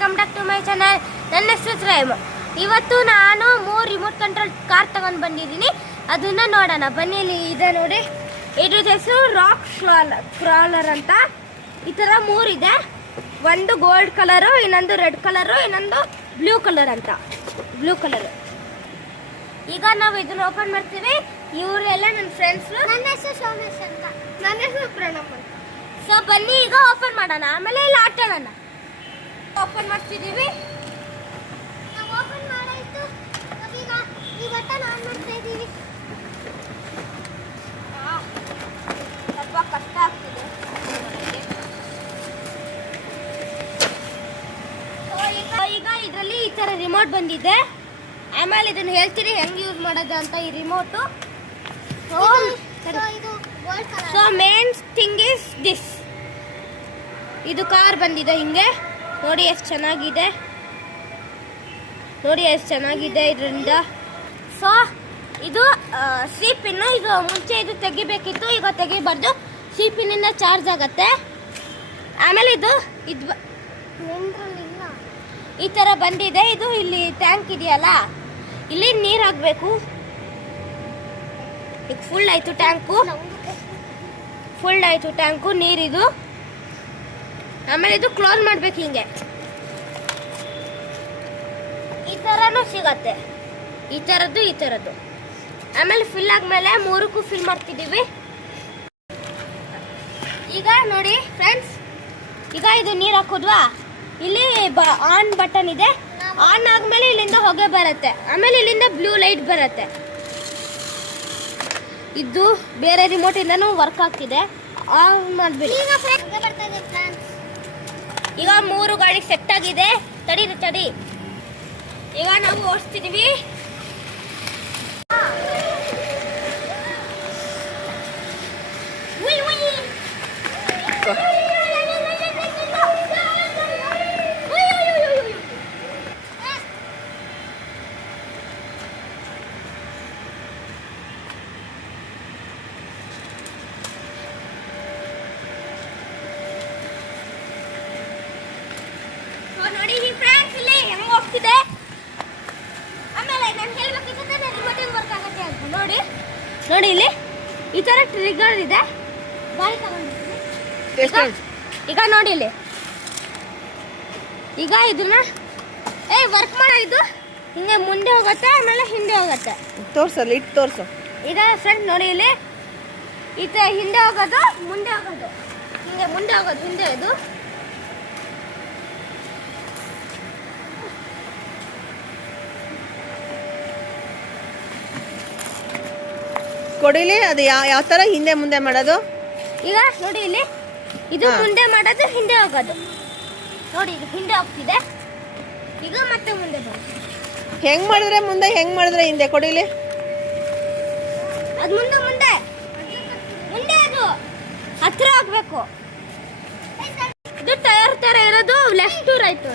Welcome back to my channel. ನನ್ನ ಹೆಸರು ಶ್ರೇಯಮ್. ಇವತ್ತು ನಾನು 3 ರಿಮೋಟ್ ಕಂಟ್ರೋಲ್ ಕಾರ್ ತಗೊಂಡು ಬಂದಿದ್ದೀನಿ. ಅದನ್ನ ನೋಡೋಣ ಬನ್ನಿ. ಇಲ್ಲಿ ಇದೆ ನೋಡಿ, ಇದ್ರ ಹೆಸರು ರಾಕ್ ಕ್ರಾಲರ್ ಅಂತ. ಈ ಥರ 3 ಇದೆ. ಒಂದು ಗೋಲ್ಡ್ ಕಲರು, ಇನ್ನೊಂದು ರೆಡ್ ಕಲರು, ಇನ್ನೊಂದು ಬ್ಲೂ ಕಲರ್ ಅಂತ. Blue colour. ಈಗ ನಾವು ಇದನ್ನ ಓಪನ್ ಮಾಡ್ತೀವಿ. ಇವರೆಲ್ಲ ನನ್ನ ಫ್ರೆಂಡ್ಸ್. ನನ್ನ ಹೆಸರು ಸೋಮೇಶ್ ಅಂತ. ನನ್ನ ಹೆಸರು ಪ್ರಣಮ್ ಅಂತ. ಸೊ ಬನ್ನಿ ಈಗ ಓಪನ್ ಮಾಡೋಣ, ಆಮೇಲೆ ಇಲ್ಲಿ ಆಟ ಆಡೋಣ. ಓಪನ್ ಮಾಡ್ತಿದ್ದೀವಿ. ನಾವು ಓಪನ್ ಮಾಡಾಯ್ತು. ಈಗ ಈ ಬಟನ್ ಆನ್ ಮಾಡ್ತಾ ಇದ್ದೀವಿ. ಸ್ವಲ್ಪ ಕಷ್ಟ ಆಗ್ತಿದೆ. ಈಗ ಇದರಲ್ಲಿ ಈ ಥರ ರಿಮೋಟ್ ಬಂದಿದೆ. ಆಮೇಲೆ ಇದನ್ನು ಹೇಳ್ತೀನಿ ಹೆಂಗೆ ಯೂಸ್ ಮಾಡೋದು ಅಂತ. ಈ remote so main thing is this. ಇದು ಕಾರ್ ಬಂದಿದೆ ಹಿಂಗೆ. ನೋಡಿ ಎಷ್ಟು ಚೆನ್ನಾಗಿದೆ, ನೋಡಿ ಎಷ್ಟು ಚೆನ್ನಾಗಿದೆ ಇದರಿಂದ. ಸೊ ಇದು ಸಿ ಪಿನ್ನು. ಇದು ಮುಂಚೆ ಇದು ತೆಗಿಬೇಕಿತ್ತು, ಈಗ ತೆಗಿಬಾರ್ದು. ಸಿ ಪಿನ್ನಿಂದ ಚಾರ್ಜ್ ಆಗುತ್ತೆ. ಆಮೇಲೆ ಇದು ಈ ಥರ ಬಂದಿದೆ. ಇದು ಇಲ್ಲಿ ಟ್ಯಾಂಕ್ ಇದೆಯಲ್ಲ, ಇಲ್ಲಿ ನೀರು ಹಾಕಬೇಕು. ಈಗ ಫುಲ್ ಆಯಿತು ಟ್ಯಾಂಕು, ಫುಲ್ ಆಯಿತು ಟ್ಯಾಂಕು ನೀರಿದು. ಆಮೇಲೆ ಇದು ಕ್ಲೋಸ್ ಮಾಡ್ಬೇಕು ಹಿಂಗೆ. ಈ ಥರನೂ ಸಿಗತ್ತೆ, ಈ ಥರದ್ದು ಈ ಥರದ್ದು. ಆಮೇಲೆ ಫಿಲ್ ಆದ್ಮೇಲೆ 3ಕ್ಕೂ ಫಿಲ್ ಮಾಡ್ತಿದ್ದೀವಿ. ಈಗ ನೋಡಿ ಫ್ರೆಂಡ್ಸ್, ಈಗ ಇದು ನೀರು ಹಾಕೋದ್ವಾ, ಇಲ್ಲಿ ಆನ್ ಬಟನ್ ಇದೆ. ಆನ್ ಆದ್ಮೇಲೆ ಇಲ್ಲಿಂದ ಹೊಗೆ ಬರುತ್ತೆ. ಆಮೇಲೆ ಇಲ್ಲಿಂದ ಬ್ಲೂ ಲೈಟ್ ಬರುತ್ತೆ. ಇದು ಬೇರೆ ರಿಮೋಟ್ ಇಂದನೂ ವರ್ಕ್ ಆಗ್ತಿದೆ. ಆನ್ ಮಾಡ್ಬಿಡಿ. ಈಗ 3 ಗಾಡಿ ಸೆಟ್ ಆಗಿದೆ. ತಡಿ. ಈಗ ನಾವು ಓಡಿಸ್ತಿದೀವಿ. ನೋಡಿ ಫ್ರೆಂಡ್ಸ್, ಇಲ್ಲಿ ಹೆಂಗೆ ಹೋಗ್ತಿದೆ. ಆಮೇಲೆ ನಾನು ಹೇಳ್ಬೇಕಿತ್ತು ರಿಮೋಟ್ ವರ್ಕ್ ಆಗುತ್ತೆ ಅಂತ. ನೋಡಿ ಇಲ್ಲಿ ಈ ಥರ ಟ್ರಿಗರ್ ಇದೆ. ಬಾಯಿ ತಗೊಂಡಿದ್ದೀನಿ. ಈಗ ನೋಡಿ ಇಲ್ಲಿ, ಈಗ ಇದನ್ನ ವರ್ಕ್ ಮಾಡೋದು ಹಿಂಗೆ ಮುಂದೆ ಹೋಗುತ್ತೆ, ಆಮೇಲೆ ಹಿಂದೆ ಹೋಗುತ್ತೆ. ತೋರ್ಸಲ್ಲ, ಇಟ್ಟು ತೋರ್ಸು. ಈಗ ಫ್ರೆಂಡ್ ನೋಡಿ ಇಲ್ಲಿ ಈ ಥರ ಹಿಂದೆ ಹೋಗೋದು, ಮುಂದೆ ಹೋಗೋದು, ಹಿಂಗೆ ಮುಂದೆ ಹೋಗೋದು, ಹಿಂದೆ ಇದು. ಕೊಡಿಲಿ. ಅದು ಯಾವ ಥರ ಹಿಂದೆ ಮುಂದೆ ಮಾಡೋದು? ಈಗ ನೋಡಿ ಇಲ್ಲಿ ಇದು ಮುಂದೆ ಮಾಡೋದು, ಹಿಂದೆ ಹೋಗೋದು. ನೋಡಿ ಇದು ಹಿಂದೆ ಹೋಗ್ತಿದೆ. ಈಗ ಮತ್ತೆ ಮುಂದೆ ಬರುತ್ತೆ. ಹೆಂಗ್ ಮಾಡಿದ್ರೆ ಮುಂದೆ, ಹೆಂಗ್ ಮಾಡಿದ್ರೆ ಹಿಂದೆ? ಕೊಡಿಲಿ. ಅದು ಮುಂದೆ ಅದು ಹತ್ರ ಹೋಗ್ಬೇಕು. ಇದು ಟೈರ್ ತರ ಇರೋದು ಲೆಫ್ಟ್ ಟು ರೈಟ್.